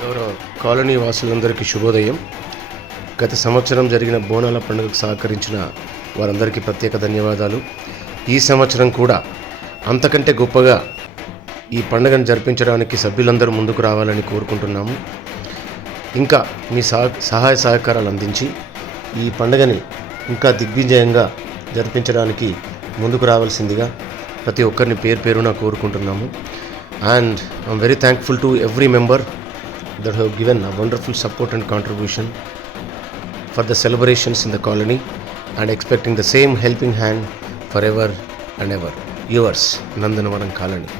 గౌరవ కాలనీ వాసులందరికీ శుభోదయం. గత సంవత్సరం జరిగిన బోనాల పండుగకు సహకరించిన వారందరికీ ప్రత్యేక ధన్యవాదాలు. ఈ సంవత్సరం కూడా అంతకంటే గొప్పగా ఈ పండుగను జరిపించడానికి సభ్యులందరూ ముందుకు రావాలని కోరుకుంటున్నాము. ఇంకా మీ సహాయ సహకారాలు అందించి ఈ పండుగని ఇంకా దిగ్విజయంగా జరిపించడానికి ముందుకు రావాల్సిందిగా ప్రతి ఒక్కరిని పేరున కోరుకుంటున్నాము. And I'm very thankful to every member that have given a wonderful support and contribution for the celebrations in the colony, and expecting the same helping hand forever and ever. Yours, Nandanavaram Colony.